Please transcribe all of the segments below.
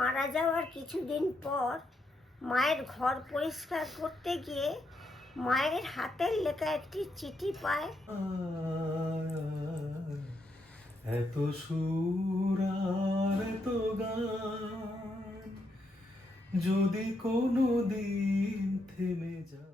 মারা যাওয়ার কিছুদিন পর মায়ের ঘর পরিষ্কার করতে গিয়ে মায়ের হাতের লেখা একটি চিঠি পায়। এত সুর আর এত গান যদি কোনো দিন থেমে যায়।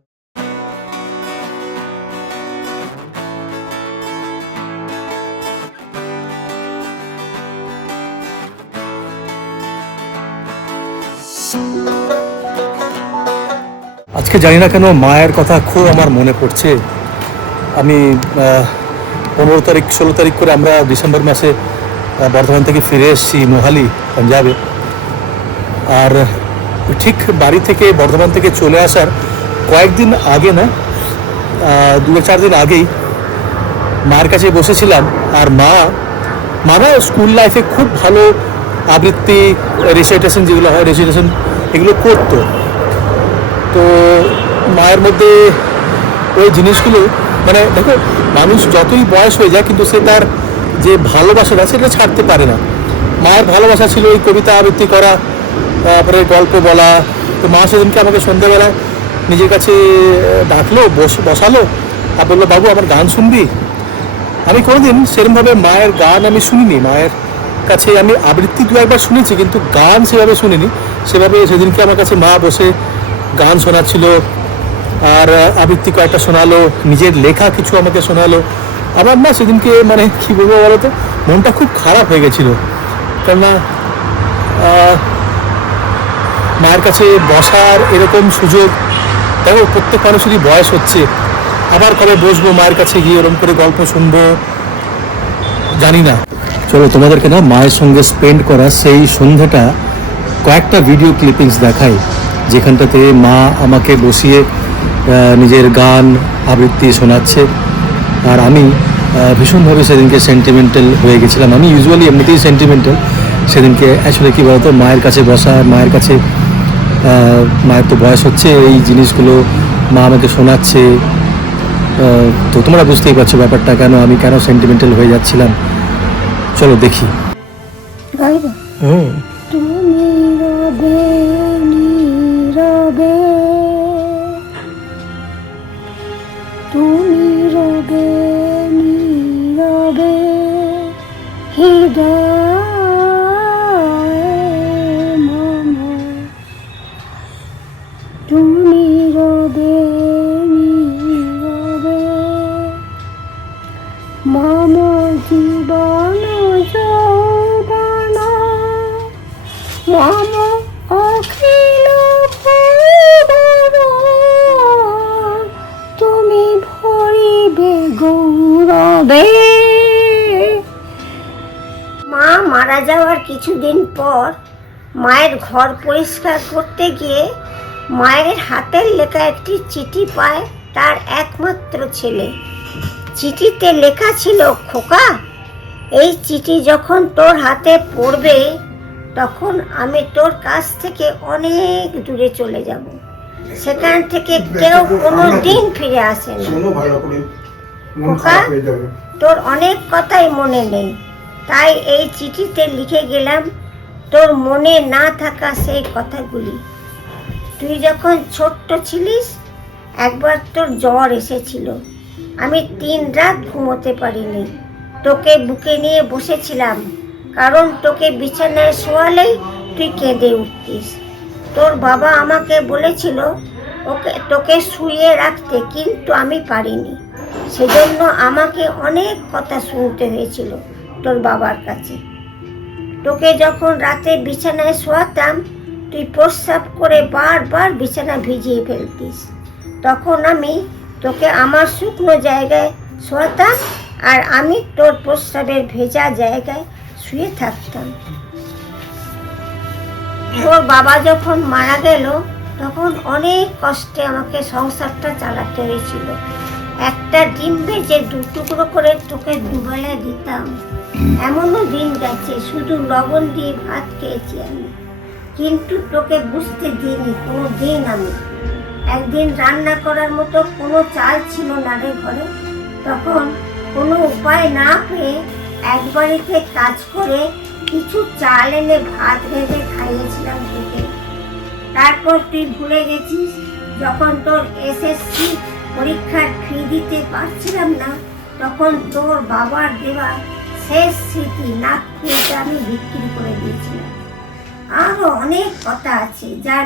আজকে জানি না কেন মায়ের কথা খুব আমার মনে পড়ছে। আমি 15-16 তারিখ করে আমরা ডিসেম্বর মাসে বর্ধমান থেকে ফিরে এসেছি মোহালি, পাঞ্জাবে। আর ঠিক বাড়ি থেকে বর্ধমান থেকে চলে আসার কয়েকদিন আগে না, 2-4 দিন আগেই মায়ের কাছে বসেছিলাম। আর মা স্কুল লাইফে খুব ভালো আবৃত্তি, রেসাইটেশন যেগুলো হয়, রেসাইটেশন এগুলো করতো। তো মায়ের মধ্যে ওই জিনিসগুলো, মানে দেখো, মানুষ যতই বয়স হয়ে যায় কিন্তু সে তার যে ভালোবাসাটা সেটা ছাড়তে পারে না। মায়ের ভালোবাসা ছিল ওই কবিতা আবৃত্তি করা, তারপরে গল্প বলা। তো মা সেদিনকে আমাকে সন্ধ্যাবেলায় নিজের কাছে ডাকলো, বসালো আর বললো, বাবু আমার গান শুনবি। আমি কোনোদিন সেরকমভাবে মায়ের গান আমি শুনিনি। মায়ের কাছে আমি আবৃত্তি 2-একবার শুনেছি, কিন্তু গান সেভাবে শুনিনি। সেভাবে সেদিনকে আমার কাছে মা বসে গান শোনাচ্ছিল, আর আবৃত্তি কয়েকটা শোনালো, নিজের লেখা কিছু আমাকে শোনালো। আমার না সেদিনকে, মানে কী বলবো বলো তো, মনটা খুব খারাপ হয়ে গেছিলো। কেননা মায়ের কাছে বসার এরকম সুযোগ, দেখো প্রত্যেক মানুষেরই বয়স হচ্ছে, আবার কবে বসবো মায়ের কাছে গিয়ে ওরকম করে গল্প শুনবো জানি না। চলো তোমাদেরকে না মায়ের সঙ্গে স্পেন্ড করা সেই সন্ধ্যাটা কয়েকটা ভিডিও ক্লিপিংস দেখাই, যেখানটাতে মা আমাকে বসিয়ে নিজের গান আবৃত্তি শোনাচ্ছে। আর আমি ভীষণভাবে সেদিনকে সেন্টিমেন্টাল হয়ে গেছিলাম। আমি ইউজুয়ালি এমনিতেই সেন্টিমেন্টাল। সেদিনকে অ্যাকচুয়ালি কী বলতো, মায়ের কাছে বসা, মায়ের কাছে, মায়ের তো বয়স হচ্ছে, এই জিনিসগুলো মা আমাকে শোনাচ্ছে। তো তোমরা বুঝতেই পারছো ব্যাপারটা, কেন সেন্টিমেন্টাল হয়ে যাচ্ছিলাম। চলো দেখি। তুমি রবে নীরবে, তুমি রবে নীরবে, হৃদয়ে মম, তুমি রবে নীরবে, মম জীবন যৌবন, মম অখিল ভুবন, তুমি ভরিবে গৌরবে। মা মারা যাওয়ার কিছুদিন পর মায়ের ঘর পরিষ্কার করতে গিয়ে মায়ের হাতের লেখা একটি চিঠি পায় তার একমাত্র ছেলে। চিঠিতে লেখা ছিল, খোকা, এই চিঠি যখন তোর হাতে পড়বে তখন আমি তোর কাছ থেকে অনেক দূরে চলে যাব। সেখান থেকে কেউ কোনো দিন ফিরে আসে না। খোকা, তোর অনেক কথাই মনে নেই, তাই এই চিঠিতে লিখে গেলাম তোর মনে না থাকা সেই কথাগুলি। তুই যখন ছোট্ট ছিলিস একবার তোর জ্বর এসেছিল, আমি 3 রাত ঘুমোতে পারিনি। তোকে বুকে নিয়ে বসেছিলাম, কারণ তোকে বিছানায় শোয়ালেই তুই কেঁদে উঠতিস। তোর বাবা আমাকে বলেছিল তোকে শুইয়ে রাখতে, কিন্তু আমি পারিনি। সেজন্য আমাকে অনেক কথা শুনতে হয়েছিল তোর বাবার কাছে। তোকে যখন রাতে বিছানায় শোয়াতাম তুই প্রস্রাব করে বারবার বিছানা ভিজিয়ে ফেলতিস। তখন আমি তোকে আমার শুকনো জায়গায় শোয়াতাম আর আমি তোর প্রস্রাবের ভেজা জায়গায় শুয়ে থাকতাম। তোর বাবা যখন মারা গেল তখন অনেক কষ্টে আমাকে সংসারটা চালাতে হয়েছিল। একটা ডিম ভেজে 2 টুকরো করে তোকে দুবেলায় দিতাম। এমনও দিন গেছে শুধু লবণ দিয়ে ভাত খেয়েছি আমি, কিন্তু তোকে বুঝতে দিইনি কোনো দিন আমি। একদিন রান্না করার মতো কোনো চাল ছিল না রে ঘরে। তখন কোনো উপায় না পেয়ে এক বাড়িতে কাজ করে কিছু চাল এনে ভাত ভেজে খাইয়েছিলাম তোকে। তারপর তুই ভুলে গেছিস যখন তোর এসএসসি পরীক্ষার ফি দিতে পারছিলাম না, তখন তোর বাবার দেওয়া শেষ স্মৃতি নাগপুরটা আমি বিক্রি করে দিয়েছিলাম। আরও অনেক কথা আছে যা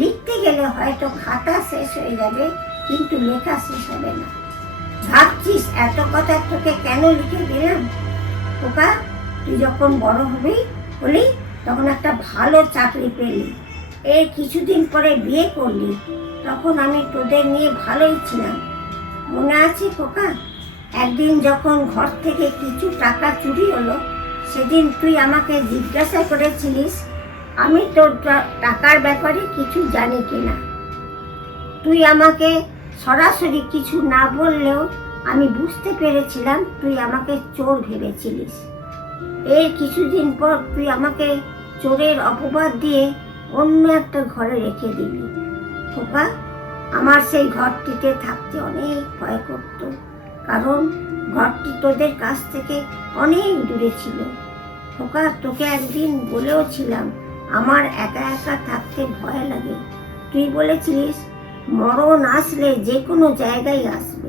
লিখতে গেলে হয়তো খাতা শেষ হয়ে যাবে, কিন্তু লেখা শেষ হবে না। ভাবছিস এত কথা তোকে কেন লিখে দিলাম? খোকা, তুই যখন বড় হলি তখন একটা ভালো চাকরি পেলি, এর কিছুদিন পরে বিয়ে করলি, তখন আমি তোদের নিয়ে ভালোই ছিলাম। মনে আছে খোকা, একদিন যখন ঘর থেকে কিছু টাকা চুরি হলো, সেদিন তুই আমাকে জিজ্ঞাসা করেছিলিস আমি তোর টাকার ব্যাপারে কিছু জানি কিনা। তুই আমাকে সরাসরি কিছু না বললেও আমি বুঝতে পেরেছিলাম তুই আমাকে চোর ভেবেছিলিস। এর কিছুদিন পর তুই আমাকে চোরের অপবাদ দিয়ে অন্য একটা ঘরে রেখে দিলি। খোকা, আমার সেই ঘরটিতে থাকতে অনেক ভয় করত, কারণ ঘরটি তোদের কাছ থেকে অনেক দূরে ছিল। খোকা, তোকে একদিন বলেও ছিলাম আমার একা একা থাকতে ভয় লাগে। তুই বলেছিলিস মরণ আসলে যে কোনো জায়গায় আসবে।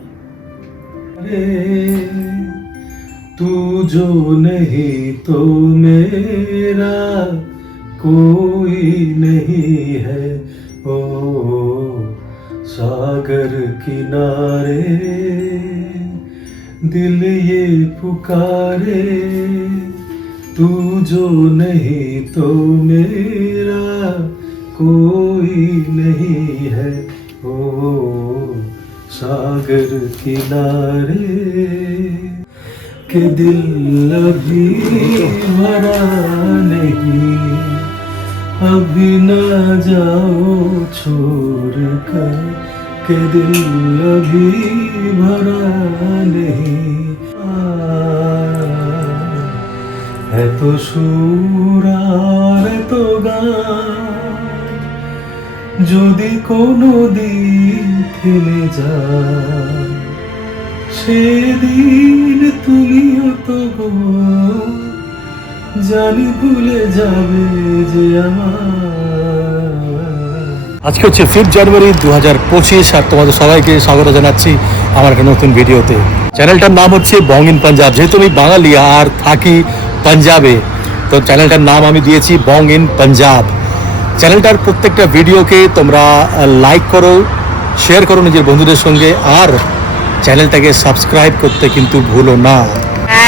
तू जो नहीं तो मेरा कोई नहीं है, ओ सागर किनारे दिल ये पुकारे, तू जो नहीं तो मेरा कोई नहीं है, ओ सागर किनारे के दिल अभी भरा नहीं, अभी ना जाओ छोड़ कर, के दिल अभी भरा नहीं। है तो সুর আর তো গান, যদি কোনো দিন থেমে যায়, সেদিন তুমিও তো গো জানি ভুলে যাবে যে আমার। আজকে হচ্ছে 5 জানুয়ারি 2025 আর তোমাদের সবাইকে স্বাগত জানাচ্ছি আমার একটা নতুন ভিডিওতে। চ্যানেলটার নাম হচ্ছে বং ইন পাঞ্জাব। যেহেতু আমি বাঙালি আর থাকি পাঞ্জাবে, তো চ্যানেলটার নাম আমি দিয়েছি বং ইন পাঞ্জাব। চ্যানেলটার প্রত্যেকটা ভিডিওকে তোমরা লাইক করো, শেয়ার করো নিজের বন্ধুদের সঙ্গে, আর চ্যানেলটাকে সাবস্ক্রাইব করতে কিন্তু ভুলো না।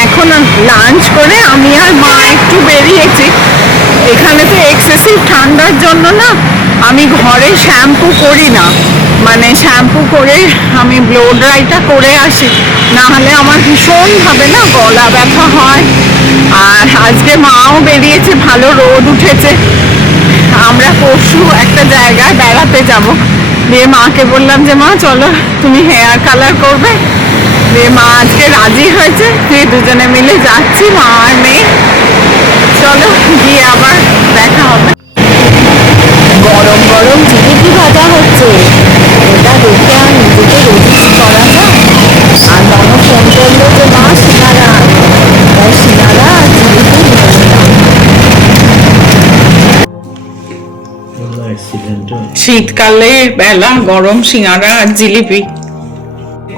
এখন লাঞ্চ করে আমি আর মা একটু বেরিয়েছি। এখানে তো এক্সেসিভ ঠান্ডার জন্য না আমি ঘরে শ্যাম্পু করি না, মানে শ্যাম্পু করে আমি ব্লো ড্রাইটা করে আসি, না হলে আমার ভীষণভাবে না গলা ব্যথা হয়। আর আজকে মাও বেরিয়েছে, ভালো রোদ উঠেছে। আমরা পরশু একটা জায়গায় বেড়াতে যাব, দিয়ে মাকে বললাম যে মা চলো তুমি হেয়ার কালার করবে, দিয়ে মা আজকে রাজি হয়েছে, দিয়ে দুজনে মিলে যাচ্ছি মা আর মেয়ে। চলো গিয়ে আবার দেখা হবে। গরম গরম জিলিপি ভাজা হচ্ছে, এটা দেখে আর নিজেকে রেজিস্ট করা যায়। আর মনে ফোন করলো যে মা সিঙ্গারা, তাই সিঙ্গারা আর জিলিপি নিয়েছিলাম। শীতকালের বেলা গরম সিঙ্গারা আর জিলিপি।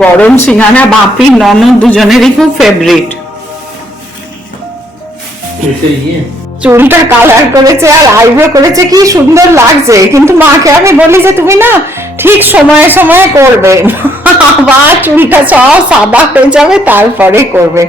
গরম সিঙ্গারা বাপি ননদ দুজনেরই খুব ফেভারিট। চুলটা কালার করেছে আর আইব্রো করেছে, কি সুন্দর লাগছে। কিন্তু মাকে আমি বলি যে তুমি না ঠিক সময়ে সময়ে করবে, আবার চুলটা সব সাদা হয়ে যাবে তারপরে করবে।